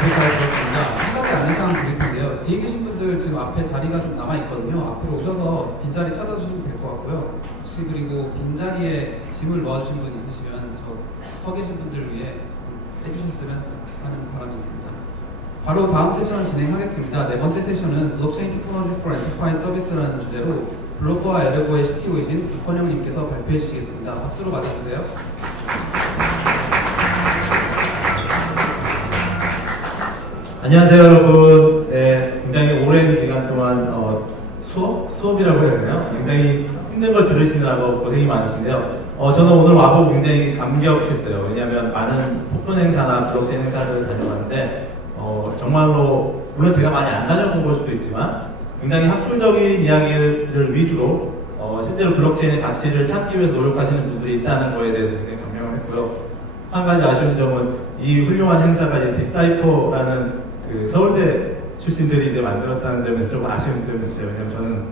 발표 잘 들었습니다. 한 가지 안내사항 드릴 텐데요. 뒤에 계신 분들 지금 앞에 자리가 좀 남아있거든요. 앞으로 오셔서 빈자리 찾아주시면 될 것 같고요. 혹시 그리고 빈자리에 짐을 놓아주신 분 있으시면 서 계신 분들 위해 해주셨으면 하는 바람이 있습니다. 바로 다음 세션을 진행하겠습니다. 네 번째 세션은 블록체인 테크놀로지 for 엔터프라이즈 서비스라는 주제로 블로커와 에르고의 CTO이신 이권영님께서 발표해 주시겠습니다. 박수로 맞아주세요. 안녕하세요 여러분. 네, 굉장히 오랜 기간 동안 수업이라고 해야 되나요? 굉장히 힘든 걸 들으시느라고 고생이 많으신데요. 저는 오늘 와보고 굉장히 감격했어요. 왜냐하면 많은 토큰 행사나 블록체인 행사를 다녀봤는데 정말로 물론 제가 많이 안 다녀본 걸 수도 있지만 굉장히 학술적인 이야기를 위주로 실제로 블록체인의 가치를 찾기 위해서 노력하시는 분들이 있다는 거에 대해서 굉장히 감명을 했고요. 한 가지 아쉬운 점은 이 훌륭한 행사가 이제 디사이퍼라는 그 서울대 출신들이 이제 만들었다는 점에서 좀 아쉬운 점이 있어요. 왜냐면 저는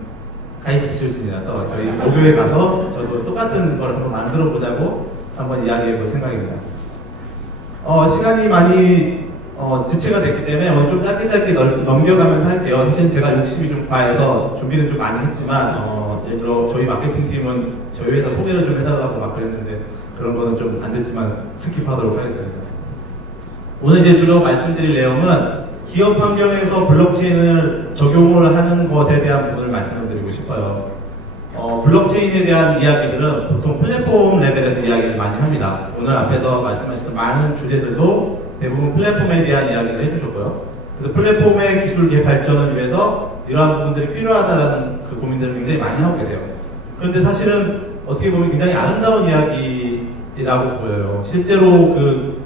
카이스트 출신이라서 저희 모교에 가서 저도 똑같은 걸 한번 만들어 보자고 한번 이야기해 볼 생각입니다. 시간이 많이 지체가 됐기 때문에 오늘 좀 짧게 넘겨가면서 할게요. 사실 제가 욕심이 좀 과해서 준비는 좀 많이 했지만 예를 들어 저희 마케팅 팀은 저희 회사 소개를 좀 해달라고 막 그랬는데 그런 거는 좀 안 됐지만 스킵하도록 하겠습니다. 오늘 이제 주로 말씀드릴 내용은 기업 환경에서 블록체인을 적용을 하는 것에 대한 부분을 말씀을 드리고 싶어요. 블록체인에 대한 이야기들은 보통 플랫폼 레벨에서 이야기를 많이 합니다. 오늘 앞에서 말씀하셨던 많은 주제들도 대부분 플랫폼에 대한 이야기를 해주셨고요. 그래서 플랫폼의 기술 발전을 위해서 이러한 부분들이 필요하다는 그 고민들을 굉장히 많이 하고 계세요. 그런데 사실은 어떻게 보면 굉장히 아름다운 이야기라고 보여요. 실제로 그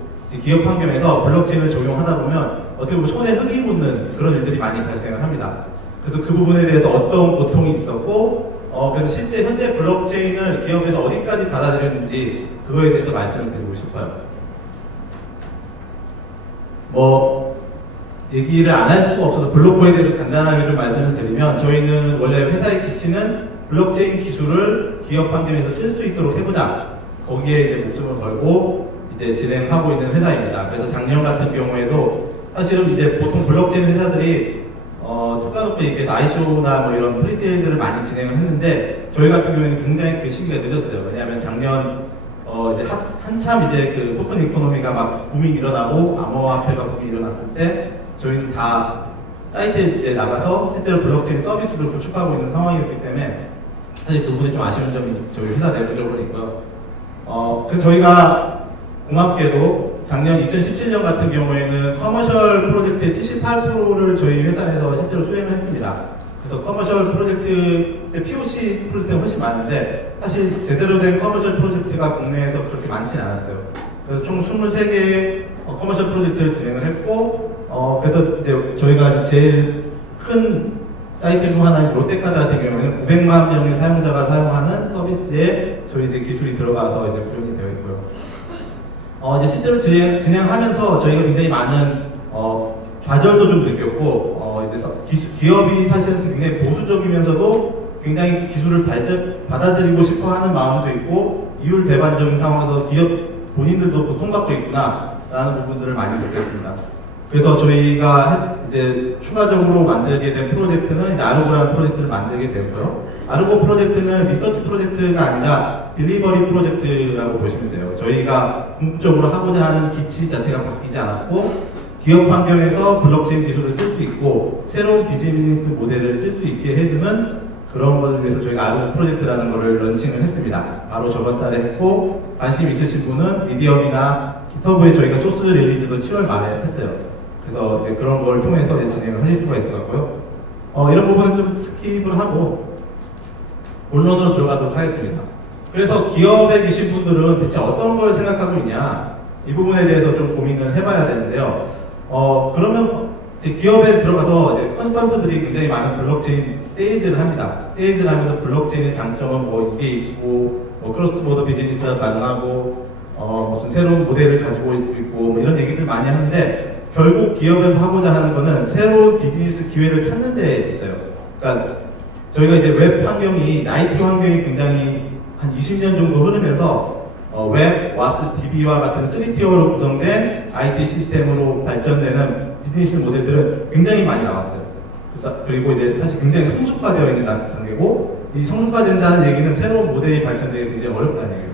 기업 환경에서 블록체인을 적용하다 보면 어떻게 보면 손에 흙이 묻는 그런 일들이 많이 발생을 합니다. 그래서 그 부분에 대해서 어떤 고통이 있었고 그래서 실제 현재 블록체인을 기업에서 어디까지 받아들였는지 그거에 대해서 말씀을 드리고 싶어요. 얘기를 안 할 수가 없어서 블록코에 대해서 간단하게 좀 말씀을 드리면 저희는 원래 회사의 기치는 블록체인 기술을 기업 환경에서 쓸 수 있도록 해보자. 거기에 이제 목숨을 걸고 이제 진행하고 있는 회사입니다. 그래서 작년 같은 경우에도 사실은 이제 보통 블록체인 회사들이 툭 까놓고 얘기해서 ICO나 뭐 이런 프리세일들을 많이 진행을 했는데 저희 같은 경우에는 굉장히 그 시기가 늦었어요. 왜냐하면 작년 이제 한참 이제 그 토큰 이코노미가 막 붐이 일어나고 암호화폐가 붐이 일어났을 때 저희는 다 사이트에 이제 나가서 실제로 블록체인 서비스를 구축하고 있는 상황이었기 때문에 사실 그 부분이 좀 아쉬운 점이 저희 회사 내부적으로 있고요. 그래서 저희가 고맙게도 작년 2017년 같은 경우에는 커머셜 프로젝트의 78%를 저희 회사에서 실제로 수행을 했습니다. 그래서 커머셜 프로젝트 때 POC 프로젝트가 훨씬 많은데 사실 제대로 된 커머셜 프로젝트가 국내에서 그렇게 많지는 않았어요. 그래서 총 23개의 커머셜 프로젝트를 진행을 했고 그래서 이제 저희가 제일 큰 사이트 중 하나인 롯데카드 같은 경우에는 900만 명의 사용자가 사용하는 서비스에 저희 이제 기술이 들어가서 이제 구현이 되어 있고요. 이제 실제로 진행하면서 저희가 굉장히 많은 좌절도 좀 느꼈고 이제 기업이 사실은 굉장히 보수적이면서도 굉장히 기술을 받아들이고 싶어하는 마음도 있고 이율 배반적인 상황에서 기업 본인들도 고통받고 있구나 라는 부분들을 많이 느꼈습니다. 그래서 저희가 이제 추가적으로 만들게 된 프로젝트는 이제 아르고라는 프로젝트를 만들게 되었고요. 아르고 프로젝트는 리서치 프로젝트가 아니라 딜리버리 프로젝트라고 보시면 돼요. 저희가 궁극적으로 하고자 하는 기치 자체가 바뀌지 않았고 기업 환경에서 블록체인 기술을 쓸 수 있고 새로운 비즈니스 모델을 쓸 수 있게 해주는 그런 것을 위해서 저희가 아르고 프로젝트라는 것을 런칭을 했습니다. 바로 저번 달에 했고 관심 있으신 분은 미디엄이나 기터브에 저희가 소스 릴리즈도 7월 말에 했어요. 그래서 이제 그런 걸 통해서 이제 진행을 하실 수가 있을 것 같고요. 이런 부분은 좀 스킵을 하고 본론으로 들어가도록 하겠습니다. 그래서 기업에 계신 분들은 대체 어떤 걸 생각하고 있냐 이 부분에 대해서 좀 고민을 해봐야 되는데요. 그러면 이제 기업에 들어가서 이제 컨설턴트들이 굉장히 많은 블록체인 세일즈를 합니다. 세일즈를 하면서 블록체인의 장점은 뭐 이게 있고 크로스 보더 비즈니스가 가능하고 무슨 새로운 모델을 가지고 있을 수 있고 뭐 이런 얘기들 많이 하는데 결국 기업에서 하고자 하는 거는 새로운 비즈니스 기회를 찾는 데 있어요. 그러니까 저희가 이제 웹 환경이 IT 환경이 굉장히 한 20년 정도 흐르면서 웹, 와스, DB와 같은 3티어로 구성된 IT 시스템으로 발전되는 비즈니스 모델들은 굉장히 많이 나왔어요. 그리고 이제 사실 굉장히 성숙화되어 있는 단계고, 이 성숙화된다는 얘기는 새로운 모델이 발전되기 굉장히 어렵다는 얘기예요.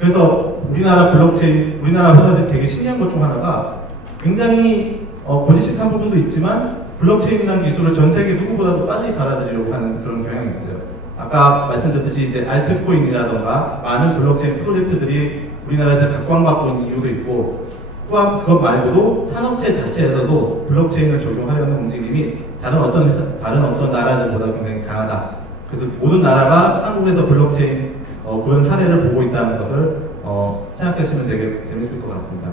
그래서 우리나라 블록체인, 우리나라 회사들이 되게 신기한 것 중 하나가 굉장히 고지식한 부분도 있지만 블록체인이라는 기술을 전 세계 누구보다도 빨리 받아들이려고 하는 그런 경향이 있어요. 아까 말씀드렸듯이 이제 알트코인이라던가 많은 블록체인 프로젝트들이 우리나라에서 각광받고 있는 이유도 있고, 또한 그것 말고도 산업체 자체에서도 블록체인을 적용하려는 움직임이 다른 어떤 나라들보다 굉장히 강하다. 그래서 모든 나라가 한국에서 블록체인 구현 사례를 보고 있다는 것을 생각하시면 되게 재밌을 것 같습니다.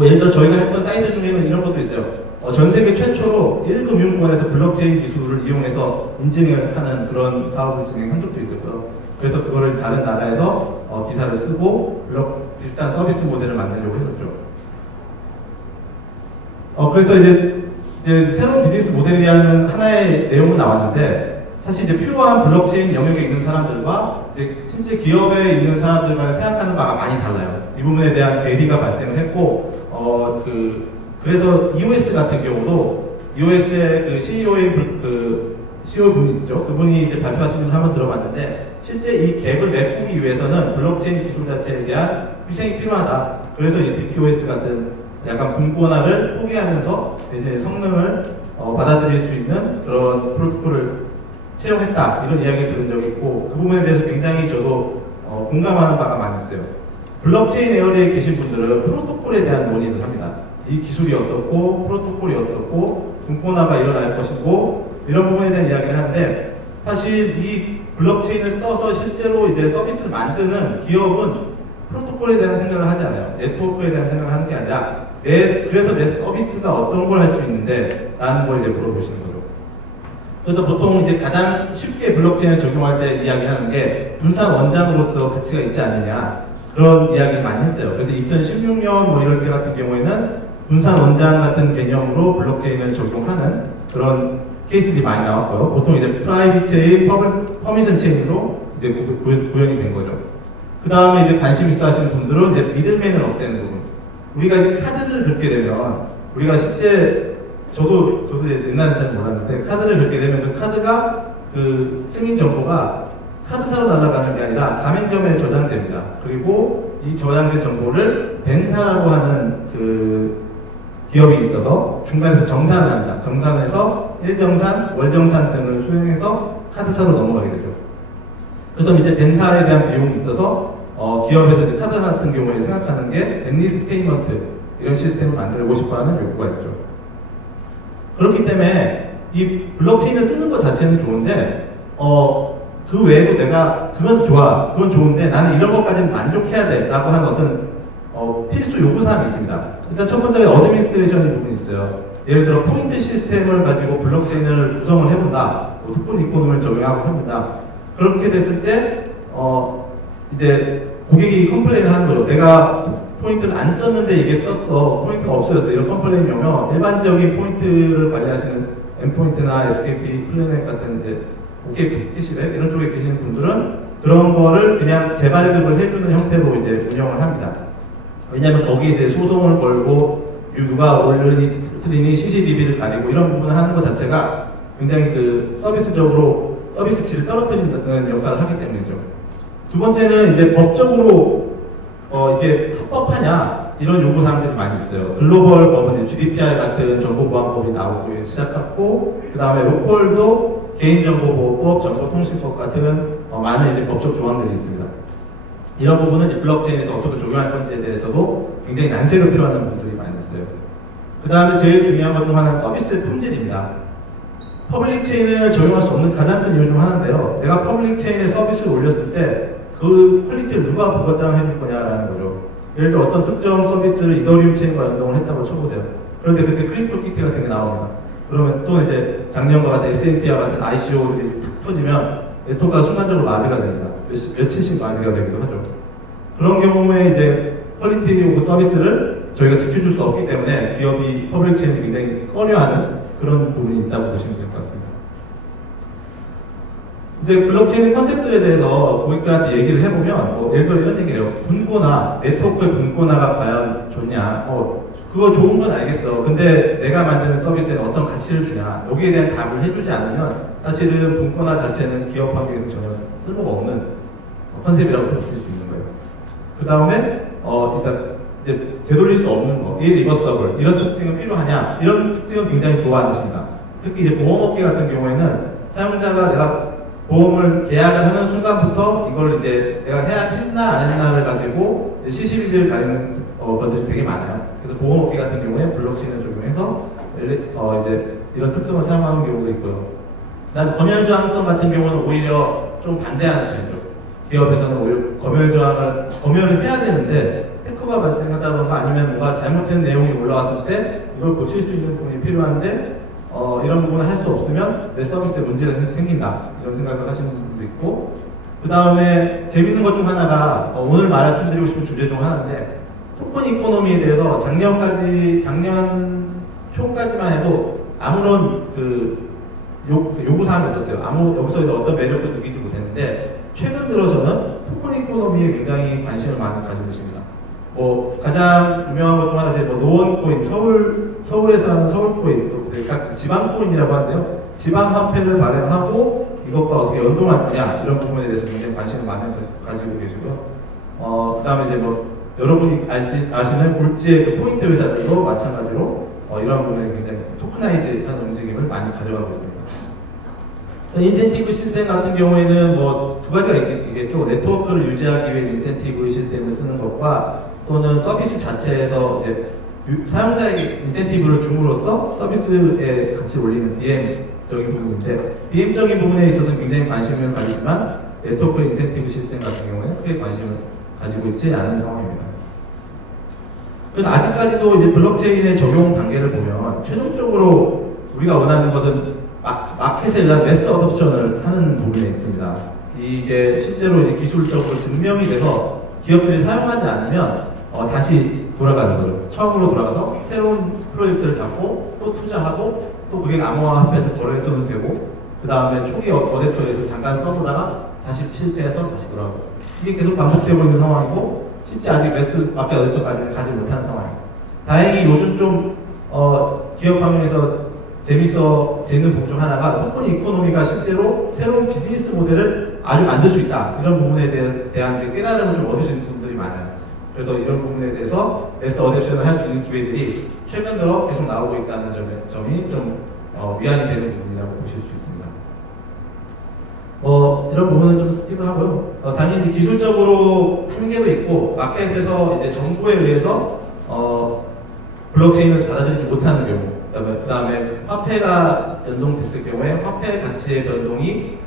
예를 들어 저희가 했던 사이트 중에는 이런 것도 있어요. 전 세계 최초로 1금융권에서 블록체인 기술을 이용해서 인증을 하는 그런 사업을 진행한 적도 있었고요. 그래서 그거를 다른 나라에서 기사를 쓰고 비슷한 서비스 모델을 만들려고 했었죠. 그래서 이제 새로운 비즈니스 모델이라는 하나의 내용은 나왔는데, 사실 이제 필요한 블록체인 영역에 있는 사람들과 이제 실제 기업에 있는 사람들과 생각하는 바가 많이 달라요. 이 부분에 대한 괴리가 발생을 했고, 그래서 EOS 같은 경우도 EOS의 그 CEO 분이 있죠. 그분이 이제 발표하신 걸 한번 들어봤는데, 실제 이 갭을 메꾸기 위해서는 블록체인 기술 자체에 대한 희생이 필요하다. 그래서 이 DPoS 같은 약간 분권화를 포기하면서 이제 성능을 받아들일 수 있는 그런 프로토콜을 채용했다. 이런 이야기 들은 적이 있고, 그 부분에 대해서 굉장히 저도 공감하는 바가 많이 있어요. 블록체인 에어리에 계신 분들은 프로토콜에 대한 논의를 합니다. 이 기술이 어떻고, 프로토콜이 어떻고, 분권화가 일어날 것이고, 이런 부분에 대한 이야기를 하는데, 사실 이 블록체인을 써서 실제로 이제 서비스를 만드는 기업은 프로토콜에 대한 생각을 하지 않아요. 네트워크에 대한 생각을 하는 게 아니라, 그래서 내 서비스가 어떤 걸 할 수 있는데, 라는 걸 이제 물어보시는 거죠. 그래서 보통 이제 가장 쉽게 블록체인을 적용할 때 이야기하는 게 분산 원장으로서 가치가 있지 않느냐, 그런 이야기를 많이 했어요. 그래서 2016년 이럴 때 같은 경우에는 분산 원장 같은 개념으로 블록체인을 적용하는 그런 케이스들이 많이 나왔고요. 보통 이제 프라이빗 체인, 퍼미션 체인으로 이제 구현이 된 거죠. 그 다음에 이제 관심 있어 하시는 분들은 이제 미들맨을 없애는 부분. 우리가 이제 카드를 긁게 되면, 우리가 실제, 저도 옛날에 잘 몰랐는데, 카드를 긁게 되면 그 카드가 그 승인 정보가 카드사로 날아가는 게 아니라 가맹점에 저장됩니다. 그리고 이 저장된 정보를 벤사라고 하는 그 기업이 있어서 중간에서 정산을 합니다. 정산해서 일정산, 월정산 등을 수행해서 카드사로 넘어가게 되죠. 그래서 이제 벤사에 대한 비용이 있어서 기업에서 이제 카드 같은 경우에 생각하는 게 벤리스 페이먼트, 이런 시스템을 만들고 싶어 하는 욕구가 있죠. 그렇기 때문에 이 블록체인을 쓰는 것 자체는 좋은데, 그 외에도 내가 그건 좋아, 그건 좋은데 나는 이런 것까지는 만족해야 돼 라고 하는 어떤 필수 요구사항이 있습니다. 일단 첫 번째가 어드미니스트레이션의 부분이 있어요. 예를 들어 포인트 시스템을 가지고 블록체인을 구성을 해본다, 토큰 이코노미를 적용하고 해본다. 그렇게 됐을 때 이제 고객이 컴플레인을 하는 거죠. 내가 포인트를 안 썼는데 이게 썼어, 포인트가 없어졌어, 이런 컴플레인이 오면 일반적인 포인트를 관리하시는 M포인트나 SKP, 플래넷 같은 이제 OK 캐시백 이런 쪽에 계시는 분들은 그런 거를 그냥 재발급을 해주는 형태로 이제 운영을 합니다. 왜냐하면 거기에 이제 소송을 걸고 누가 올리니 틀리니 CCTV를 가리고 이런 부분을 하는 것 자체가 굉장히 그 서비스적으로 서비스 질을 떨어뜨리는 역할을 하기 때문이죠. 두 번째는 이제 법적으로 이게 합법하냐 이런 요구사항들이 많이 있어요. 글로벌 법은 GDPR 같은 정보보안법이 나오기 시작했고, 그 다음에 로컬도 개인정보보호법, 정보통신법 같은 많은 이제 법적 조항들이 있습니다. 이런 부분은 이제 블록체인에서 어떻게 적용할 건지에 대해서도 굉장히 난색을 표하는 부분들이 많이 있어요. 그 다음에 제일 중요한 것 중 하나는 서비스의 품질입니다. 퍼블릭 체인을 적용할 수 없는 가장 큰 이유 중 하나인데요. 내가 퍼블릭 체인에 서비스를 올렸을 때 그 퀄리티를 누가 보장을 해줄 거냐라는 거죠. 예를 들어 어떤 특정 서비스를 이더리움 체인과 연동을 했다고 쳐보세요. 그런데 그때 크립토 키트 같은 게 나옵니다. 그러면 또 이제 작년과 같은 SNP와 같은 ICO들이 탁 터지면 네트워크가 순간적으로 마비가 됩니다. 며칠씩 마비가 되기도 하죠. 그런 경우에 이제 퀄리티 오브 서비스를 저희가 지켜줄 수 없기 때문에 기업이 퍼블릭 체인을 굉장히 꺼려하는 그런 부분이 있다고 보시면 될 것 같습니다. 이제 블록체인 컨셉들에 대해서 고객들한테 얘기를 해보면, 예를 들어 이런 얘기를 해요. 분고나, 네트워크의 분고나가 과연 좋냐. 그거 좋은 건 알겠어. 근데 내가 만드는 서비스에 어떤 가치를 주냐. 여기에 대한 답을 해주지 않으면 사실은 분고나 자체는 기업 환경에서 전혀 쓸모가 없는 컨셉이라고 볼 수 있는 거예요. 그 다음에, 일단, 이제 되돌릴 수 없는 거, irreversible, 이런 특징은 필요하냐. 이런 특징은 굉장히 좋아하십니다. 특히 이제 보험업계 같은 경우에는 사용자가 내가 보험을 계약을 하는 순간부터 이걸 이제 내가 했나 안 했나를 가지고 시시비비를 가리는 것들이 되게 많아요. 그래서 보험업계 같은 경우에 블록체인을 적용해서 이제 이런 특성을 사용하는 경우도 있고요. 그다음 검열 저항성 같은 경우는 오히려 좀 반대하는 편이죠. 기업에서는 오히려 검열을 해야 되는데 해커가 발생한다던가 아니면 뭔가 잘못된 내용이 올라왔을 때 이걸 고칠 수 있는 부분이 필요한데 이런 부분을 할 수 없으면 내 서비스에 문제가 생긴다 이런 생각을 하시는 분도 있고, 그 다음에 재밌는 것 중 하나가 오늘 말씀드리고 싶은 주제 중 하나인데, 토큰 이코노미에 대해서 작년 초까지만 해도 아무런 요구사항이 없었어요. 여기서 어떤 매력도 느끼지 못했는데, 최근 들어서는 토큰 이코노미에 굉장히 관심을 많이 가지고 있습니다. 가장 유명한 것 중 하나, 노원코인, 서울에서 하는 서울코인, 또 각 지방코인이라고 하는데요. 지방화폐를 발행하고 이것과 어떻게 연동할 거냐, 이런 부분에 대해서 굉장히 관심을 많이 가지고 계시고요. 그 다음에 이제 여러분이 아시는 골지의 그 포인트 회사들도 마찬가지로 이러한 부분에 굉장히 토크나이즈 하는 움직임을 많이 가져가고 있습니다. 인센티브 시스템 같은 경우에는 두 가지가 있겠죠. 네트워크를 유지하기 위해 인센티브 시스템을 쓰는 것과 또는 서비스 자체에서 이제 사용자에게 인센티브를 줌으로써 서비스의 가치를 올리는 BM적인 부분인데, BM적인 부분에 있어서 굉장히 관심을 가지지만 네트워크 인센티브 시스템 같은 경우에는 크게 관심을 가지고 있지 않은 상황입니다. 그래서 아직까지도 이제 블록체인의 적용 단계를 보면 최종적으로 우리가 원하는 것은 마켓에 의한 매스 어댑션을 하는 부분에 있습니다. 이게 실제로 이제 기술적으로 증명이 돼서 기업들이 사용하지 않으면 다시 돌아가는 거죠. 처음으로 돌아가서 새로운 프로젝트를 잡고 또 투자하고 또 그게 암호화폐에서 거래소는 되고, 그 다음에 초기 어댑터에서 잠깐 써보다가 다시 실패해서 다시 돌아가고, 이게 계속 반복되고 있는 상황이고, 실제 아직 매스 마켓 어댑터까지는 가지 못한 상황입니다. 다행히 요즘 좀 기업 환경에서 재밌는 부분 중 하나가 토큰 이코노미가 실제로 새로운 비즈니스 모델을 아주 만들 수 있다, 이런 부분에 대한 깨달음을 좀 얻으시는 분들이 많아요. 그래서 이런 부분에 대해서 매스 어댑션을 할 수 있는 기회들이 최근 들어 계속 나오고 있다는 점이 좀 위안이 되는 부분이라고 보실 수 있습니다. 이런 부분은 좀 스킵을 하고요. 당연히 기술적으로 한계도 있고, 마켓에서 이제 정부에 의해서 블록체인을 받아들이지 못하는 경우, 그 다음에 화폐가 연동됐을 경우에 화폐 가치의 변동이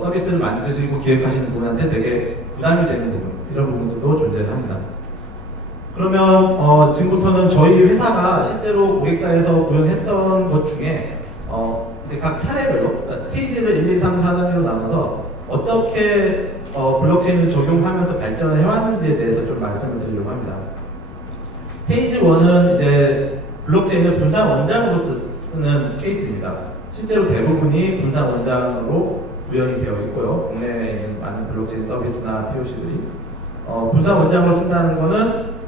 서비스를 만드시고 기획하시는 분한테 되게 부담이 되는 부분, 이런 부분들도 존재를 합니다. 그러면 지금부터는 저희 회사가 실제로 고객사에서 구현했던 것 중에 이제 각 사례별로, 그러니까 페이지를 1, 2, 3, 4단계로 나눠서 어떻게 블록체인을 적용하면서 발전을 해왔는지에 대해서 좀 말씀을 드리려고 합니다. 페이지 1은 이제 블록체인을 분산 원장으로 쓰는 케이스입니다. 실제로 대부분이 분산 원장으로 구현이 되어 있고요. 국내에 있는 많은 블록체인 서비스나 POC들이 분산 원장으로 쓴다는 것은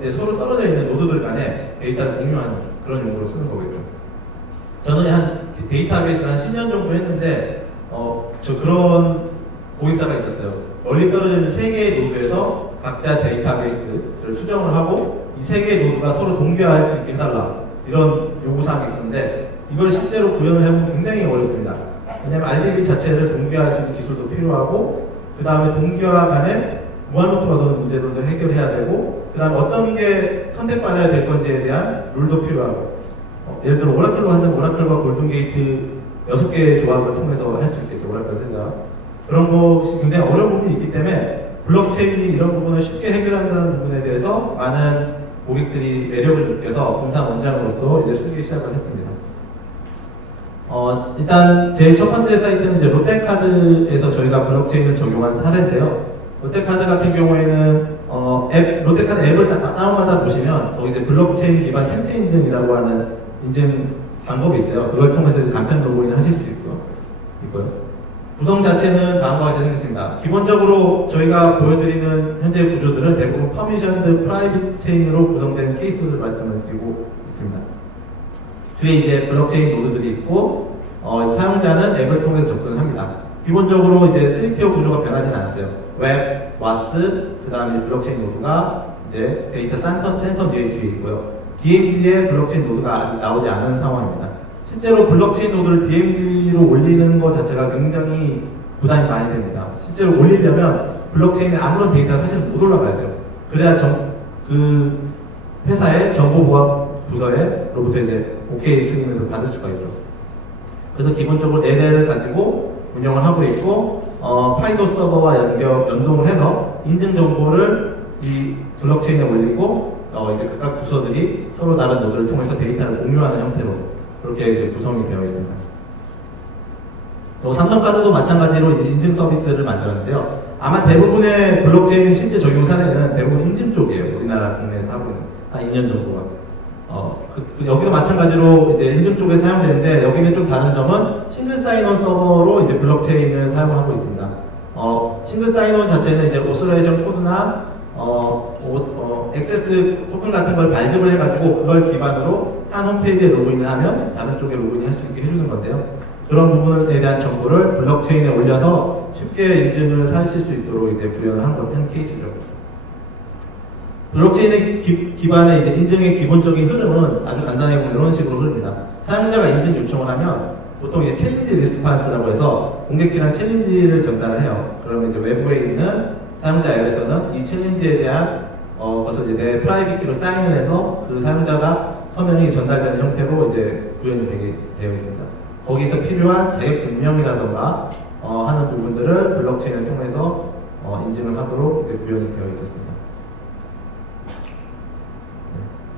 이제 서로 떨어져 있는 노드들 간에 데이터를 공유하는 그런 용도로 쓰는 거겠죠. 저는 한 데이터베이스 한 10년 정도 했는데 그런 고객사가 있었어요. 멀리 떨어져 있는 3개의 노드에서 각자 데이터베이스를 수정을 하고 이 3개의 노드가 서로 동기화할 수 있게 해달라, 이런 요구사항이 있었는데, 이걸 실제로 구현을 해보면 굉장히 어렵습니다. 왜냐하면 RDB 자체를 동기화할 수 있는 기술도 필요하고, 그 다음에 동기화 간에 무한루트가 도는 문제도 해결해야 되고, 그 다음에 어떤 게 선택받아야 될 건지에 대한 룰도 필요하고, 예를 들어 오라클로 하는 오라클과 골든게이트 6개의 조합을 통해서 할 수 있겠죠. 오라클 생각. 그런 것이 굉장히 어려운 부분이 있기 때문에 블록체인이 이런 부분을 쉽게 해결한다는 부분에 대해서 많은 고객들이 매력을 느껴서 분산 원장으로서 이제 쓰기 시작을 했습니다. 일단 제 첫 번째 사이트는 이제 롯데카드에서 저희가 블록체인을 적용한 사례인데요. 롯데카드 같은 경우에는 롯데카드 앱을 다운받아 보시면 거기 이제 블록체인 기반 생체 인증이라고 하는 인증 방법이 있어요. 그걸 통해서 간편 로그인 하실 수 있고요. 구성 자체는 다음과 같이 생겼습니다. 기본적으로 저희가 보여드리는 현재 구조들은 대부분 퍼미션드 프라이빗 체인으로 구성된 케이스를 말씀을 드리고 있습니다. 뒤에 이제 블록체인 노드들이 있고 사용자는 앱을 통해서 접근을 합니다. 기본적으로 이제 3티어 구조가 변하지는 않았어요. 웹, 와스, 그 다음에 블록체인 노드가 이제 데이터 센터 뒤에 있고요. DMZ의 블록체인 노드가 아직 나오지 않은 상황입니다. 실제로 블록체인 노드를 DMZ로 올리는 것 자체가 굉장히 부담이 많이 됩니다. 실제로 올리려면 블록체인에 아무런 데이터가 사실 못 올라가야 돼요. 그래야 그 회사의 정보보안 부서로부터 이제 OK 승인을 받을 수가 있죠. 그래서 기본적으로 4대를 가지고 운영을 하고 있고, 파이도 서버와 연동을 해서 인증 정보를 이 블록체인에 올리고, 이제 각각 부서들이 서로 다른 노드를 통해서 데이터를 공유하는 형태로 그렇게 이제 구성이 되어 있습니다. 삼성카드도 마찬가지로 인증 서비스를 만들었는데요. 아마 대부분의 블록체인 실제 적용 사례는 대부분 인증 쪽이에요. 우리나라 국내에서 하고 있는 한 2년 정도가. 여기도 마찬가지로 이제 인증 쪽에 사용되는데, 여기는 좀 다른 점은 싱글 사인온 서버로 이제 블록체인을 사용하고 있습니다. 싱글 사인온 자체는 이제 오스레이션 코드나 액세스 토큰 같은 걸 발급을 해가지고 그걸 기반으로 한 홈페이지에 로그인을 하면 다른 쪽에 로그인 할 수 있게 해주는 건데요. 그런 부분에 대한 정보를 블록체인에 올려서 쉽게 인증을 하실 수 있도록 이제 구현을 한 케이스죠. 블록체인의 기반의 이제 인증의 기본적인 흐름은 아주 간단하게 보면 이런 식으로 흐릅니다. 사용자가 인증 요청을 하면 보통 이제 챌린지 리스판스라고 해서 공개키란 챌린지를 전달을 해요. 그러면 이제 외부에 있는 사용자 앱에서는 이 챌린지에 대한 것을 이제 내 프라이빗 키로 사인을 해서 그 사용자가 서명이 전달되는 형태로 이제 구현이 되어 있습니다. 거기서 필요한 자격 증명이라던가 하는 부분들을 블록체인을 통해서 인증을 하도록 이제 구현이 되어 있었습니다.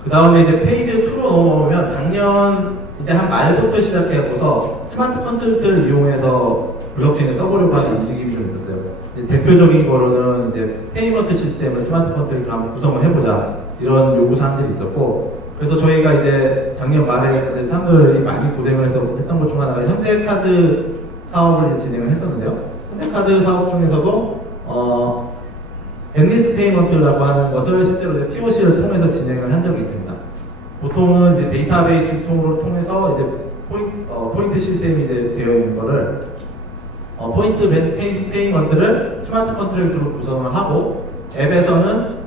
그 다음에 이제 페이지 2로 넘어오면 작년 이제 한 말부터 시작해서 스마트 컨트롤들을 이용해서 블록체인을 써보려고 하는 움직임이 좀 있었어요. 대표적인 거로는 이제 페이먼트 시스템을 스마트 컨트롤로 한번 구성을 해보자 이런 요구사항들이 있었고, 그래서 저희가 이제 작년 말에 이제 사람들이 많이 고생을 해서 했던 것 중 하나가 현대카드 사업을 진행을 했었는데요. 현대카드 사업 중에서도 엠리스 페이먼트라고 하는 것을 실제로 POC를 통해서 진행을 한 적이 있습니다. 보통은 이제 데이터베이스 통해서 이제 포인트 시스템이 이제 되어 있는 거를 포인트 페이먼트를 스마트 컨트랙트로 구성을 하고, 앱에서는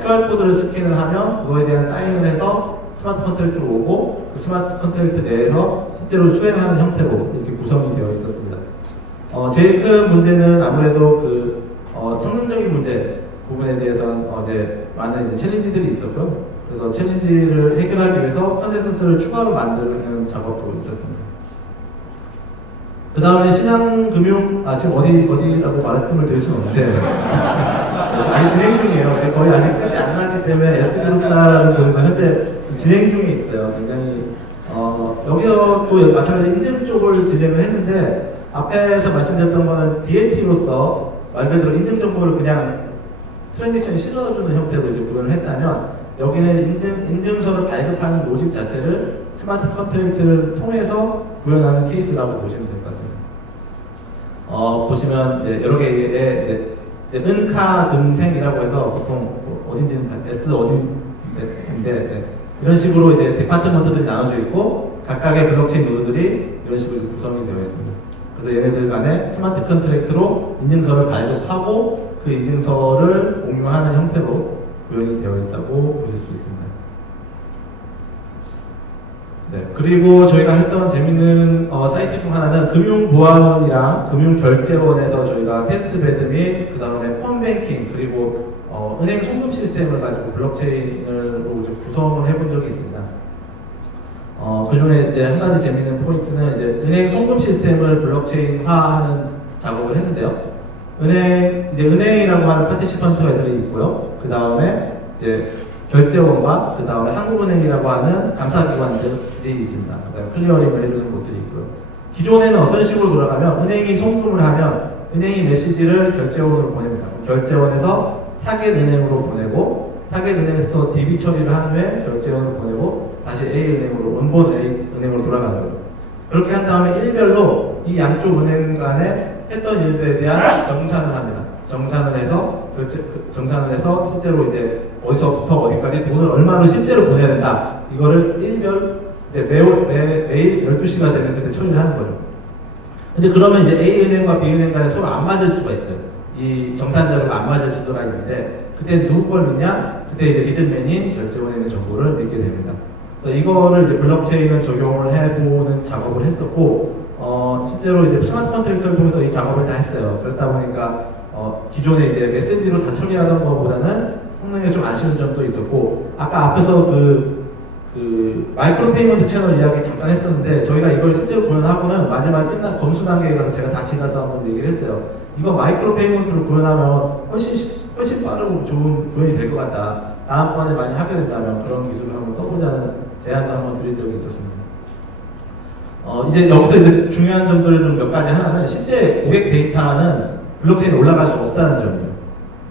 QR코드를 스캔을 하면 그거에 대한 사인을 해서 스마트 컨트랙트로 오고, 그 스마트 컨트랙트 내에서 실제로 수행하는 형태로 이렇게 구성이 되어 있었습니다. 제일 큰 문제는 아무래도 그 성능적인 문제 부분에 대해서는 이제 많은 이제 챌린지들이 있었고요. 그래서 챌린지를 해결하기 위해서 컨센서스를 추가로 만드는 작업도 있었습니다. 그 다음에 신한금융, 지금 어디라고 말씀을 드릴 수는 없는데, 아직 진행 중이에요. 거의 아직 끝이 안 났기 때문에 S그룹사라는 곳에서 현재 진행 중에 있어요. 굉장히, 여기서 또 마찬가지로 인증 쪽을 진행을 했는데, 앞에서 말씀드렸던 거는 DLT로서 말 그대로 인증 정보를 그냥 트랜잭션에 실어주는 형태로 이제 구현을 했다면, 여기는 인증서를 발급하는 로직 자체를 스마트 컨트랙트를 통해서 구현하는 케이스라고 보시면 될 것 같습니다. 보시면 여러 개의 이제 은카 금생이라고 해서 보통 어딘지는 S 어딘인데 이런 식으로 이제 디파트먼트들이 나눠져 있고, 각각의 블록체인 노드들이 이런 식으로 구성이 되어 있습니다. 그래서 얘네들 간에 스마트 컨트랙트로 인증서를 발급하고 그 인증서를 공유하는 형태로 구현이 되어 있다고 보실 수 있습니다. 네, 그리고 저희가 했던 재밌는 사이트 중 하나는 금융보안원이랑 금융결제원에서 저희가 패스트베드 및 그 다음에 펀뱅킹 그리고 은행 송금 시스템을 가지고 블록체인으로 이제 구성을 해본 적이 있습니다. 그 중에 이제 한 가지 재밌는 포인트는 이제 은행 송금 시스템을 블록체인화하는 작업을 했는데요. 은행이라고 하는 파티시펀트 애들이 있고요. 그 다음에 이제 결제원과 그 다음에 한국은행이라고 하는 감사기관들이 있습니다. 그 다음에 클리어링을 해주는 곳들이 있고요. 기존에는 어떤 식으로 돌아가면 은행이 송금을 하면 은행이 메시지를 결제원으로 보냅니다. 결제원에서 타겟은행으로 보내고 타겟은행에서 DB 처리를 한 후에 결제원으로 보내고 다시 A은행으로 원본 A은행으로 돌아가는 거예요. 그렇게 한 다음에 일별로 이 양쪽 은행 간에 했던 일들에 대한 정산을 합니다. 정산을 해서 정산을 해서 실제로 이제 어디서부터 어디까지 돈을 얼마로 실제로 보내야 된다. 이거를 일별 이제 매일 12시가 되면 그때 처리를 하는 거죠. 근데 그러면 이제 A은행과 B은행 간에 서로 안 맞을 수가 있어요. 이 정산 자료가 안 맞을 수가 있는데 그때 누구 걸 믿냐? 그때 이제 미들맨인 결제원에 있는 정보를 믿게 됩니다. 그래서 이거를 이제 블록체인을 적용을 해보는 작업을 했었고, 실제로 이제 스마트 컨트랙터를 통해서 이 작업을 다 했어요. 그렇다 보니까 기존에 이제 메시지로 다 처리하던 것보다는 성능에 좀 아쉬운 점도 있었고, 아까 앞에서 그 마이크로 페이먼트 채널 이야기 잠깐 했었는데 저희가 이걸 실제로 구현하고는 마지막 끝난 검수 단계에 가서 제가 다시 가서 한번 얘기를 했어요. 이거 마이크로 페이먼트로 구현하면 훨씬 빠르고 좋은 구현이 될 것 같다. 다음번에 많이 하게 된다면 그런 기술을 한번 써보자는 제안도 한번 드린 적이 있었습니다. 이제 여기서 이제 중요한 점들을 좀 몇 가지 하나는 실제 고객 데이터는 블록체인에 올라갈 수 없다는 점이에요.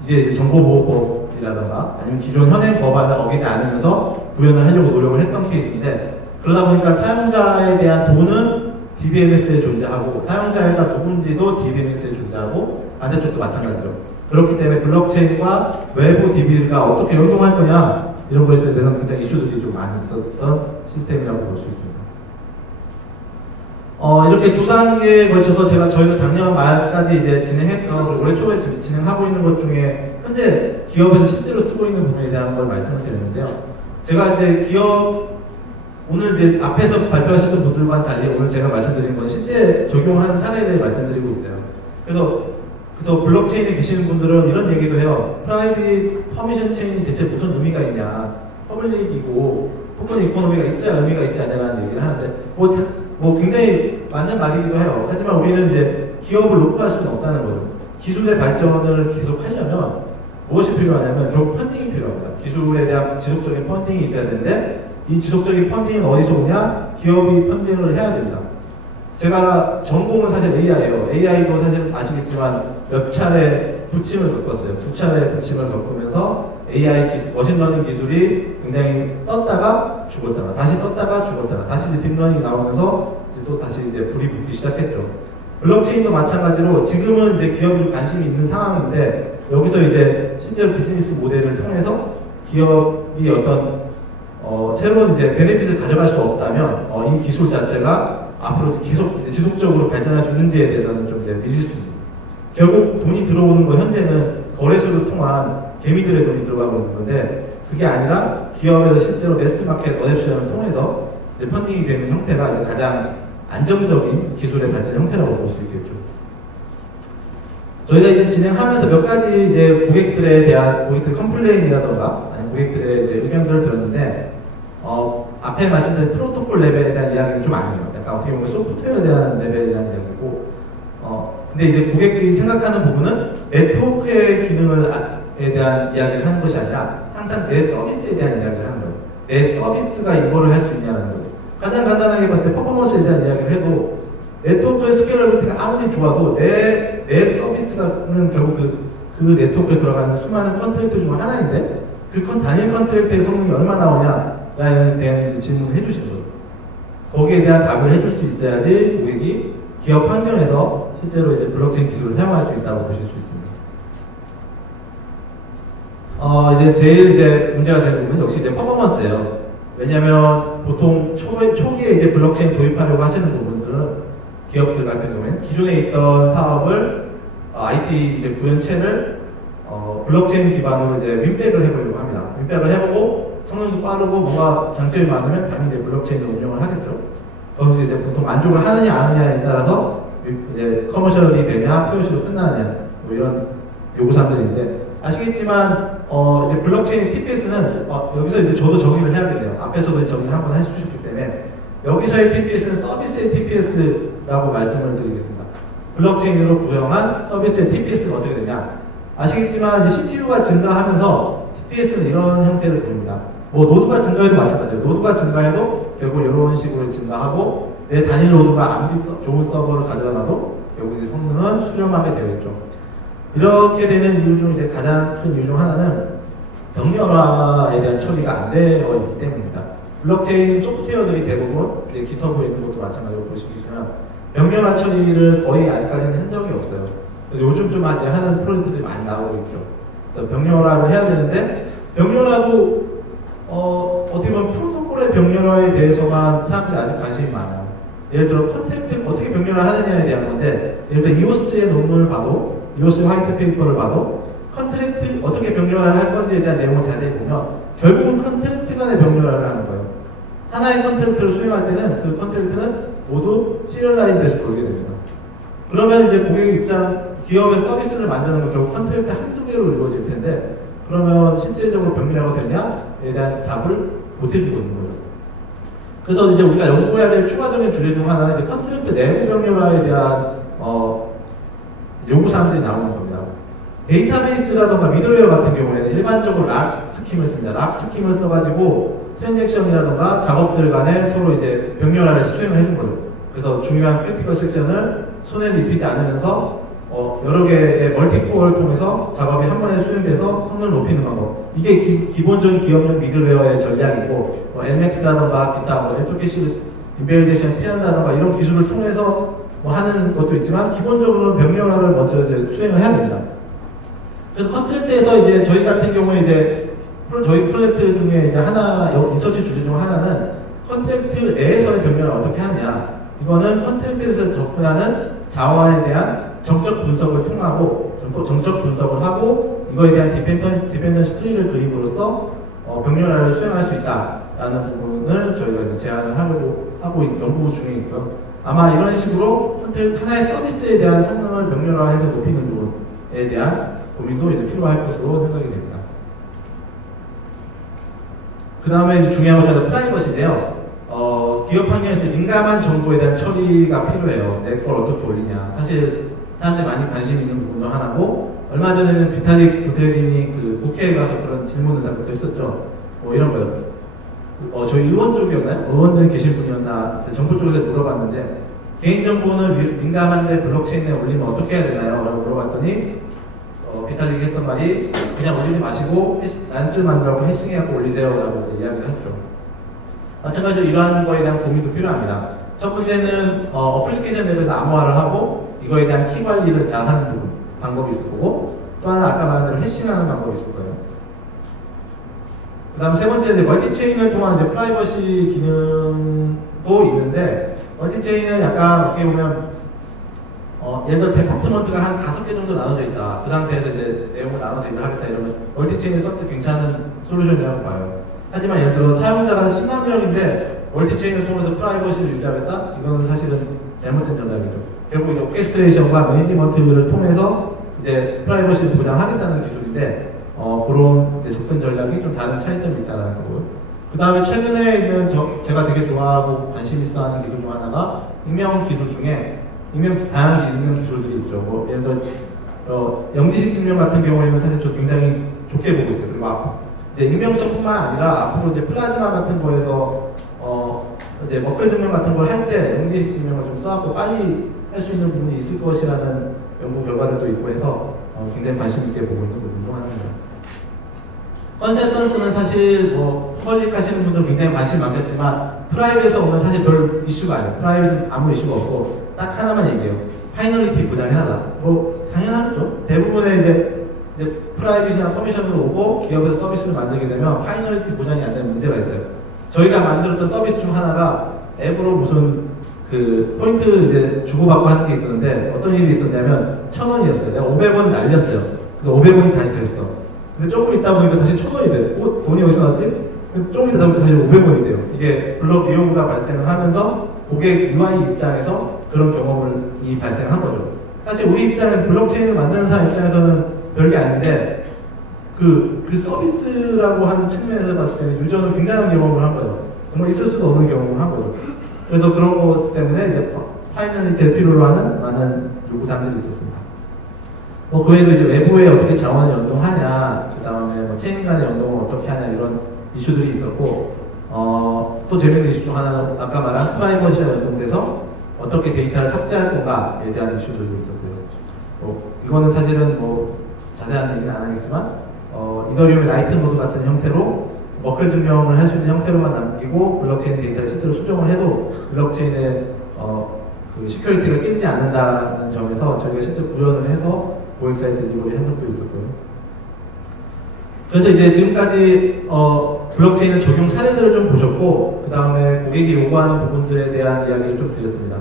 이제 정보보호법이라던가 아니면 기존 현행 법안을 어기지 않으면서 구현을 하려고 노력을 했던 케이스인데 그러다 보니까 사용자에 대한 돈은 DBMS에 존재하고 사용자가 누군지도 DBMS에 존재하고 반대쪽도 마찬가지로 그렇기 때문에 블록체인과 외부 DB가 어떻게 연동할 거냐 이런 것에 대해서는 굉장히 이슈들이 좀 많이 있었던 시스템이라고 볼 수 있습니다. 이렇게 두 단계에 걸쳐서 저희가 작년 말까지 이제 진행했던 올해 초에 진행하고 있는 것 중에 현재 기업에서 실제로 쓰고 있는 부분에 대한 걸 말씀을 드렸는데요. 제가 이제 오늘 이제 앞에서 발표하셨던 분들과는 달리 오늘 제가 말씀드린 건 실제 적용하는 사례에 대해 말씀드리고 있어요. 그래서 블록체인에 계시는 분들은 이런 얘기도 해요. 프라이빗 퍼미션 체인이 대체 무슨 의미가 있냐. 퍼블릭이고 토큰 이코노미가 있어야 의미가 있지 않냐라는 얘기를 하는데 뭐 굉장히 맞는 말이기도 해요. 하지만 우리는 이제 기업을 놓고 할 수는 없다는 거죠. 기술의 발전을 계속 하려면 무엇이 필요하냐면 결국 펀딩이 필요합니다. 기술에 대한 지속적인 펀딩이 있어야 되는데 이 지속적인 펀딩은 어디서 오냐? 기업이 펀딩을 해야 됩니다. 제가 전공은 사실 AI예요. AI도 사실 아시겠지만 몇 차례 부침을 겪었어요. 두 차례 부침을 겪으면서 AI 기술, 머신러닝 기술이 굉장히 떴다가 죽었다가 다시 떴다가 죽었다가 다시 이제 딥러닝이 나오면서 이제 또 다시 이제 불이 붙기 시작했죠. 블록체인도 마찬가지로 지금은 이제 기업이 좀 관심이 있는 상황인데 여기서 이제 실제로 비즈니스 모델을 통해서 기업이 어떤 새로운 이제 베네핏을 가져갈 수 없다면 이 기술 자체가 앞으로 계속 이제 지속적으로 발전할 수 있는지에 대해서는 좀 이제 미지수입니다. 결국 돈이 들어오는 거 현재는 거래소를 통한 개미들의 돈이 들어가고 있는 건데 그게 아니라 기업에서 실제로 매스마켓 어댑션을 통해서 이제 펀딩이 되는 형태가 이제 가장 안정적인 기술의 발전 형태라고 볼 수 있겠죠. 저희가 이제 진행하면서 몇 가지 이제 고객들 컴플레인이라던가 아니 고객들의 이제 의견들을 들었는데 앞에 말씀드린 프로토콜 레벨에 대한 이야기는 좀 아니에요. 약간 어떻게 보면 소프트웨어에 대한 레벨에 대한 이야기고 근데 이제 고객들이 생각하는 부분은 네트워크의 기능에 대한 이야기를 하는 것이 아니라 항상 내 서비스에 대한 이야기를 하는 거예요. 내 서비스가 이거를 할 수 있냐는 거예요. 가장 간단하게 봤을 때 퍼포먼스에 대한 이야기를 해도 네트워크의 스케일러비티가 아무리 좋아도 내 서비스가는 결국 그 네트워크에 들어가는 수많은 컨트랙트 중 하나인데 단일 컨트랙트의 성능이 얼마 나오냐라는 대한 질문을 해주시는 거예요. 거기에 대한 답을 해줄 수 있어야지 고객이 기업 환경에서 실제로 이제 블록체인 기술을 사용할 수 있다고 보실 수 있습니다. 이제 제일 이제 문제가 되는 부분은 역시 이제 퍼포먼스예요. 왜냐하면 보통 초기에 이제 블록체인 도입하려고 하시는 부분들은 기업들 같은 경우에는 기존에 있던 사업을 IT 이제 구현체를 블록체인 기반으로 이제 윈백을 해보려고 합니다. 윈백을 해보고 성능도 빠르고 뭔가 장점이 많으면 당연히 이제 블록체인을 운영을 하겠죠. 거기서 이제 보통 만족을 하느냐 안 하느냐에 따라서 이제 커머셜이 되냐 POC로 끝나느냐 뭐 이런 요구사항들인데 아시겠지만 이제 블록체인 TPS는 여기서 이제 저도 정의를 해야겠네요. 앞에서도 정의를 한번 해주셨기 때문에 여기서의 TPS는 서비스의 TPS라고 말씀을 드리겠습니다. 블록체인으로 구형한 서비스의 TPS가 어떻게 되냐? 아시겠지만 이제 CPU가 증가하면서 TPS는 이런 형태를 보입니다. 뭐 노드가 증가해도 마찬가지예요. 노드가 증가해도 결국 이런 식으로 증가하고 내 단일 노드가 좋은 서버를 가져다놔도 결국 이제 성능은 수렴하게 되겠죠. 이렇게 되는 이유 중 이제 가장 큰 이유 중 하나는 병렬화에 대한 처리가 안 되어 있기 때문입니다. 블록체인 소프트웨어들이 대부분 이제 기터브에 있는 것도 마찬가지로 보시겠지만 병렬화 처리를 거의 아직까지는 한 적이 없어요. 요즘 좀 이제 하는 프로젝트들이 많이 나오고 있죠. 그래서 병렬화를 해야 되는데 병렬화도 어떻게 보면 프로토콜의 병렬화에 대해서만 사람들이 아직 관심이 많아요. 예를 들어 컨텐츠 어떻게 병렬화 하느냐에 대한 건데, 예를 들어 이오스의 논문을 봐도, 이오스 화이트 페이퍼를 봐도 컨트랙트 어떻게 병렬화를 할 건지에 대한 내용을 자세히 보면 결국은 컨트랙트 간의 병렬화를 하는 거예요. 하나의 컨트랙트를 수행할 때는 그 컨트랙트는 모두 시리얼라이즈 돼서 돌게 됩니다. 그러면 이제 고객 입장, 기업의 서비스를 만드는 건 결국 컨트랙트 한두 개로 이루어질 텐데, 그러면 실질적으로 병렬화가 되냐에 대한 답을 못 해주고 있는 거예요. 그래서 이제 우리가 연구해야 될 추가적인 주제 중 하나는 이제 컨트랙트 내부 병렬화에 대한 요구사항들이 나오는 겁니다. 데이터베이스라던가 미들웨어 같은 경우에는 일반적으로 락 스킴을 씁니다. 락 스킴을 써가지고 트랜잭션이라던가 작업들 간에 서로 이제 병렬화를 수행을 해준 거예요. 그래서 중요한 크리티컬 섹션을 손해를 입히지 않으면서 여러 개의 멀티코어를 통해서 작업이 한 번에 수행돼서 성능을 높이는 방법. 이게 기본적인 기업용 미들웨어의 전략이고, NMAX라던가 기타 M2캐시 인베리데이션 피한다던가 이런 기술을 통해서 하는 것도 있지만, 기본적으로 병렬화를 먼저 이제 수행을 해야 됩니다. 그래서 컨트랙트에서 이제 저희 같은 경우에 이제 저희 프로젝트 중에 이제 하나, 리서치 주제 중 하나는 컨트랙트 내에서의 병렬을 어떻게 하느냐. 이거는 컨트랙트에서 접근하는 자원에 대한 정적 분석을 통하고, 정적 분석을 하고, 이거에 대한 디펜던시 트리를 그림으로써 병렬화를 수행할 수 있다라는 부분을 저희가 이제 제안을 하려고 하고 연구 중에 있고요. 아마 이런 식으로 컨트랙트 하나의 서비스에 대한 성능을 병렬화해서 높이는 부분에 대한 고민도 이제 필요할 것으로 생각이 됩니다. 그 다음에 이제 중요한 것은 프라이버시인데요. 기업 환경에서 민감한 정보에 대한 처리가 필요해요. 내 걸 어떻게 올리냐. 사실 사람들이 많이 관심 있는 부분 중 하나고, 얼마 전에는 비탈릭 부테린이 그 국회에 가서 그런 질문을 한 것도 있었죠. 이런 거요. 저희 의원 쪽이었나요? 의원들 계신 분이었나? 정부 쪽에서 물어봤는데, 개인정보는 민감한데 블록체인에 올리면 어떻게 해야 되나요? 라고 물어봤더니, 비탈릭이 했던 말이 그냥 올리지 마시고 란스 만들라고 해싱해갖고 올리세요 라고 이야기를 했죠. 마찬가지로 이러한 거에 대한 고민도 필요합니다. 첫 번째는 어플리케이션 랩에서 암호화를 하고 이거에 대한 키 관리를 잘 하는 부분, 방법이 있을 거고, 또 하나 아까 말한 대로 해싱하는 방법이 있을 거예요. 그 다음 세 번째는 멀티체인을 통한 이제 프라이버시 기능도 있는데, 멀티체인은 약간 어떻게 보면 예를 들어 데파트먼트가 한 5개 정도 나눠져 있다. 그 상태에서 이제 내용을 나눠서 일을 하겠다 이러면 멀티체인을 써도 괜찮은 솔루션이라고 봐요. 하지만 예를 들어 사용자가 10만 명인데 멀티체인을 통해서 프라이버시를 유지하겠다? 이건 사실은 잘못된 전략이죠. 결국 이제 오케스트레이션과 매니지먼트를 통해서 이제 프라이버시를 보장하겠다는 기술인데, 그런 이제 접근 전략이 좀 다른 차이점이 있다는 거고요. 그 다음에 최근에 있는 제가 되게 좋아하고 관심 있어 하는 기술 중 하나가 익명 기술 중에 다양한 익명 기술들이 있죠. 예를 들어 영지식 증명 같은 경우에는 사실 저 굉장히 좋게 보고 있어요. 그리고 이제 익명성뿐만 아니라 앞으로 이제 플라즈마 같은 거에서 이제 머클 증명 같은 걸 할 때 영지식 증명을 좀 써갖고 빨리 할 수 있는 부분이 있을 것이라는 연구 결과들도 있고 해서 굉장히 관심 있게 보고 있는 부분 중 하나입니다. 컨센서스는 사실 퍼블릭 하시는 분들 굉장히 관심 많겠지만, 프라이빗에서 오면 사실 별 이슈가 아니에요. 프라이빗은 아무 이슈가 없고 딱 하나만 얘기해요. 파이널리티 보장해달라. 당연하죠. 대부분의 이제 프라이빗이나 커미션으로 오고 기업에서 서비스를 만들게 되면 파이널리티 보장이 안 되는 문제가 있어요. 저희가 만들었던 서비스 중 하나가 앱으로 무슨 그 포인트 이제 주고받고 하는 게 있었는데, 어떤 일이 있었냐면 1,000원이었어요. 내가 500원 날렸어요. 그래서 500원이 다시 됐어. 근데 조금 있다 보니까 다시 1,000원이 돼. 돈이 어디서 났지? 조금 있다 보니까 다시 500원이 돼요. 이게 블록 비용가 발생을 하면서 고객 UI 입장에서 그런 경험이 발생한 거죠. 사실 우리 입장에서 블록체인을 만드는 사람 입장에서는 별게 아닌데, 그 서비스라고 하는 측면에서 봤을 때는 유저는 굉장한 경험을 한 거예요. 정말 있을 수도 없는 경험을 한 거죠. 그래서 그런 것 때문에 이제 파이널리티를 필요로 하는 많은 요구사항들이 있었습니다. 그 외에도 이제 외부에 어떻게 자원을 연동하냐, 그 다음에 체인 간의 연동을 어떻게 하냐, 이런 이슈들이 있었고, 또 재밌는 이슈 중 하나는 아까 말한 프라이버시와 연동돼서 어떻게 데이터를 삭제할 건가에 대한 이슈들도 있었어요. 이거는 사실은 자세한 얘기는 안 하겠지만, 이더리움의 라이트 노드 같은 형태로 머클 증명을 할 수 있는 형태로만 남기고 블록체인 데이터를 실제로 수정을 해도 블록체인의 그 시큐리티가 깨지지 않는다는 점에서 저희가 실제 구현을 해서 고객사이트 딜리버리 한 적도 있었고요. 그래서 이제 지금까지 블록체인을 적용 사례들을 좀 보셨고, 그 다음에 고객이 요구하는 부분들에 대한 이야기를 좀 드렸습니다.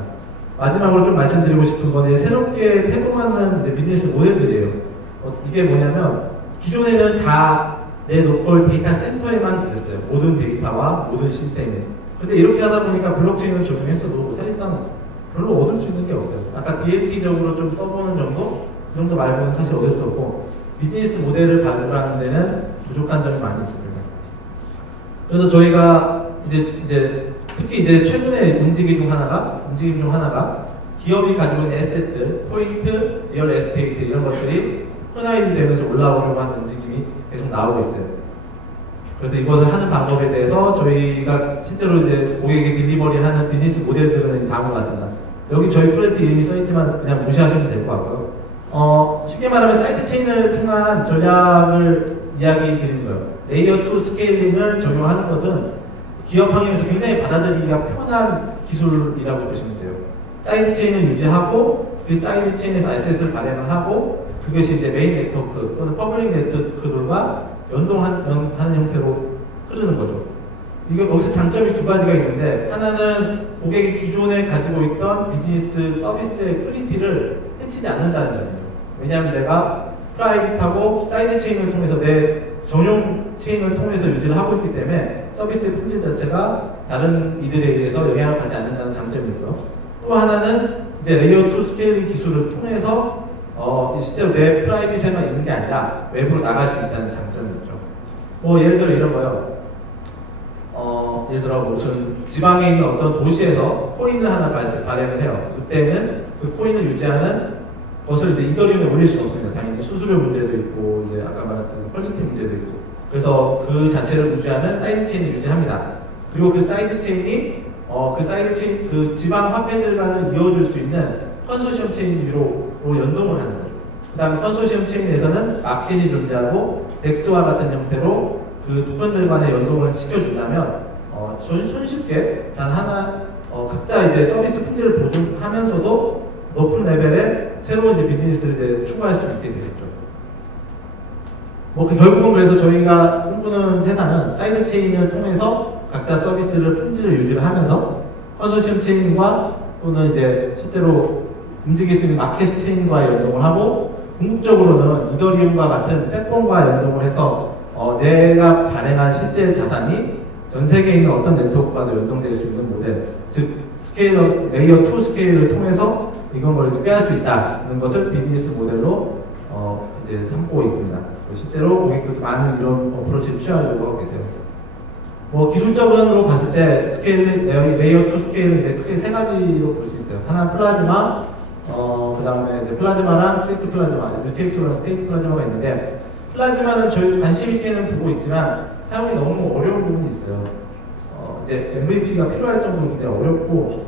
마지막으로 좀 말씀드리고 싶은 건 새롭게 태동하는 비즈니스 모델들이에요. 이게 뭐냐면 기존에는 다 내 로컬 데이터 센터에만 있었어요. 모든 데이터와 모든 시스템에. 근데 이렇게 하다 보니까 블록체인을 적용했어도 사실상 별로 얻을 수 있는 게 없어요. 아까 DLT적으로 좀 써보는 정도? 그 정도 말고는 사실 얻을 수 없고, 비즈니스 모델을 발굴하는 데는 부족한 점이 많이 있습니다. 그래서 저희가 이제 특히 이제 최근에 움직임 중 하나가 기업이 가지고 있는 에셋들, 포인트, 리얼 에스테이트 이런 것들이 토커나이즈 되면서 올라오려고 하는 움직임이 계속 나오고 있어요. 그래서 이것을 하는 방법에 대해서 저희가 실제로 이제 고객에게 딜리버리 하는 비즈니스 모델들은 다음과 같습니다. 여기 저희 프로젝트 이름이 써있지만 그냥 무시하시면 될 것 같고요. 쉽게 말하면 사이드 체인을 통한 전략을 이야기 드리는 거예요. 레이어 2 스케일링을 적용하는 것은 기업 환경에서 굉장히 받아들이기가 편한 기술이라고 보시면 돼요. 사이드 체인을 유지하고 그 사이드 체인에서 에셋을 발행을 하고 그것이 이제 메인 네트워크 또는 퍼블릭 네트워크들과 연동하는 형태로 흐르는 거죠. 이게 여기서 장점이 두 가지가 있는데, 하나는 고객이 기존에 가지고 있던 비즈니스 서비스의 퀄리티를 해치지 않는다는 점이에요. 왜냐하면 내가 프라이빗하고 사이드 체인을 통해서 내 전용 체인을 통해서 유지를 하고 있기 때문에 서비스의 품질 자체가 다른 이들에 의해서 영향을 받지 않는다는 장점이 있고요. 또 하나는 이제 레이어 2 스케일링 기술을 통해서 실제로 내 프라이빗에만 있는 게 아니라 외부로 나갈 수 있다는 장점이 있죠. 예를 들어 이런 거요. 예를 들어 무슨 지방에 있는 어떤 도시에서 코인을 하나 발행을 해요. 그때는 그 코인을 유지하는 것을 이제 이더리움에 올릴 수는 없습니다. 당연히 수수료 문제도 있고, 이제 아까 말했던 퀄리티 문제도 있고. 그래서 그 자체를 유지하는 사이드 체인을 유지합니다. 그리고 그 사이드 체인이 그 지방 화폐들과는 이어줄 수 있는 컨소시엄 체인 위로 연동을 하는 거죠. 그 다음에 컨소시엄 체인에서는 마켓이 존재하고 덱스와 같은 형태로 그 토큰들 간의 연동을 시켜준다면 손쉽게 단 하나 각자 이제 서비스 품질을 보존하면서도 높은 레벨의 새로운 이제 비즈니스를 이제 추구할 수 있게 되겠죠. 결국은 그래서 저희가 꿈꾸는 세상은 사이드 체인을 통해서 각자 서비스를 품질을 유지를 하면서 컨소시엄 체인과 또는 이제 실제로 움직일 수 있는 마켓 체인과 연동을 하고, 궁극적으로는 이더리움과 같은 백본과 연동을 해서 내가 발행한 실제 자산이 전 세계에 있는 어떤 네트워크와도 연동될 수 있는 모델, 즉 레이어 2 스케일을 통해서 이건 걸 이제 빼앗을 수 있다는 것을 비즈니스 모델로 이제 삼고 있습니다. 실제로 고객들도 많은 이런 어프로치를 취하려고 하고 계세요. 기술적으로 봤을 때 레이어 2 스케일은 이제 크게 세 가지로 볼 수 있어요. 하나 플라즈마, 그 다음에 이제 플라즈마랑 스테이트 플라즈마, UTX랑 스테이트 플라즈마가 있는데, 플라즈마는 저희 관심 있게는 보고 있지만 사용이 너무 어려운 부분이 있어요. 이제 MVP가 필요할 정도인데 어렵고,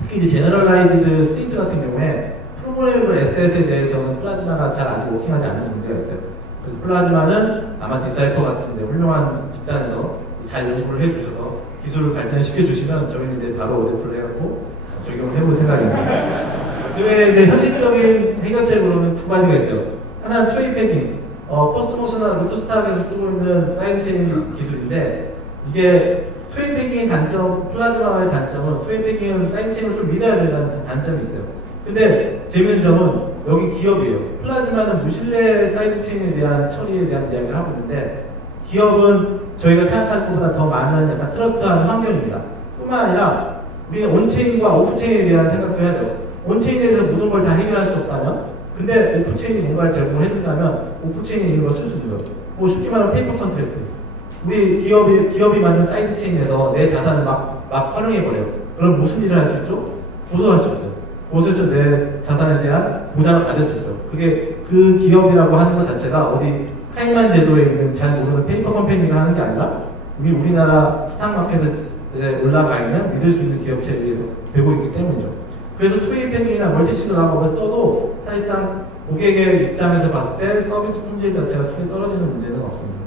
특히 이제 제너럴라이즈드 스테이트 같은 경우에 프로그래머블 SS에 대해서는 플라즈마가 잘 아직 워킹하지 않는 문제가 있어요. 그래서 플라즈마는 아마 디사이퍼 같은 이제 훌륭한 집단에서 잘 연구를 해주셔서 기술을 발전시켜 주시면 저희는 이제 바로 어댑터를 해갖고 적용을 해볼 생각입니다. 그 외에 이제 현실적인 해결책으로는 두 가지가 있어요. 하나는 트레이 패킹, 코스모스나 루트스탁에서 쓰고 있는 사이드 체인 기술인데, 이게 트레이 패킹의 단점, 플라즈마의 단점은 트레이 패킹은 사이드 체인을 좀 믿어야 된다는 단점이 있어요. 근데 재밌는 점은 여기 기업이에요. 플라즈마는 무신뢰 사이드 체인에 대한 처리에 대한 이야기를 하고 있는데, 기업은 저희가 생각하는 것보다 더 많은 약간 트러스트한 환경입니다. 뿐만 아니라 우리는 온체인과 오프체인에 대한 생각도 해야 돼요. 온체인에 대해서 모든 걸 다 해결할 수 없다면, 근데 오프체인이 뭔가를 제공을 해준다면 오프체인이 있는 걸 쓸 수 있는 거예요. 쉽게 말하면 페이퍼 컨트랙트. 우리 기업이 만든 사이드 체인에서 내 자산을 막 활용해버려요. 그럼 무슨 일을 할 수 있죠? 고소할 수 있어요. 고소해서 내 자산에 대한 보장을 받을 수 있죠. 그게 그 기업이라고 하는 것 자체가 어디 카이만 제도에 있는 잘 모르는 페이퍼 컴퍼니가 하는 게 아니라 우리나라 스탁마켓에 올라가 있는 믿을 수 있는 기업체에 의해서 되고 있기 때문이죠. 그래서 투웨이 패킹이나 멀티시드 락업을 써도 사실상 고객의 입장에서 봤을 때 서비스 품질 자체가 크게 떨어지는 문제는 없습니다.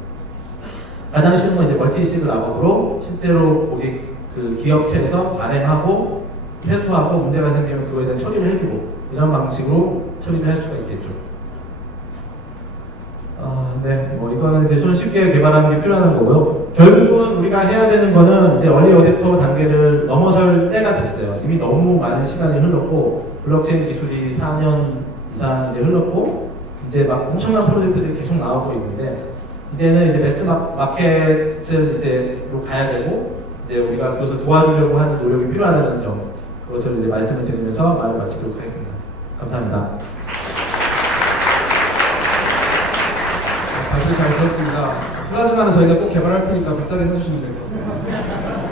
가장 쉬운 건 이제 멀티시드 락업으로 실제로 고객 그 기업체에서 발행하고 회수하고 문제가 생기면 그거에 대한 처리를 해주고 이런 방식으로 처리를 할 수가 있겠죠. 네, 뭐 이거는 이제 좀 쉽게 개발하는 게 필요한 거고요. 결국은 우리가 해야 되는 거는 이제 얼리 어댑터 단계를 넘어설 때가 됐어요. 이미 너무 많은 시간이 흘렀고 블록체인 기술이 4년 이상 이제 흘렀고 이제 막 엄청난 프로젝트들이 계속 나오고 있는데 이제는 이제 매스 마켓을 이제로 가야 되고 이제 우리가 그것을 도와주려고 하는 노력이 필요하다는 점 그것을 이제 말씀을 드리면서 말을 마치도록 하겠습니다. 감사합니다. 발표 잘 들었습니다. 플라즈마는 저희가 꼭 개발할 테니까 비싸게 사주시면 될 것 같습니다.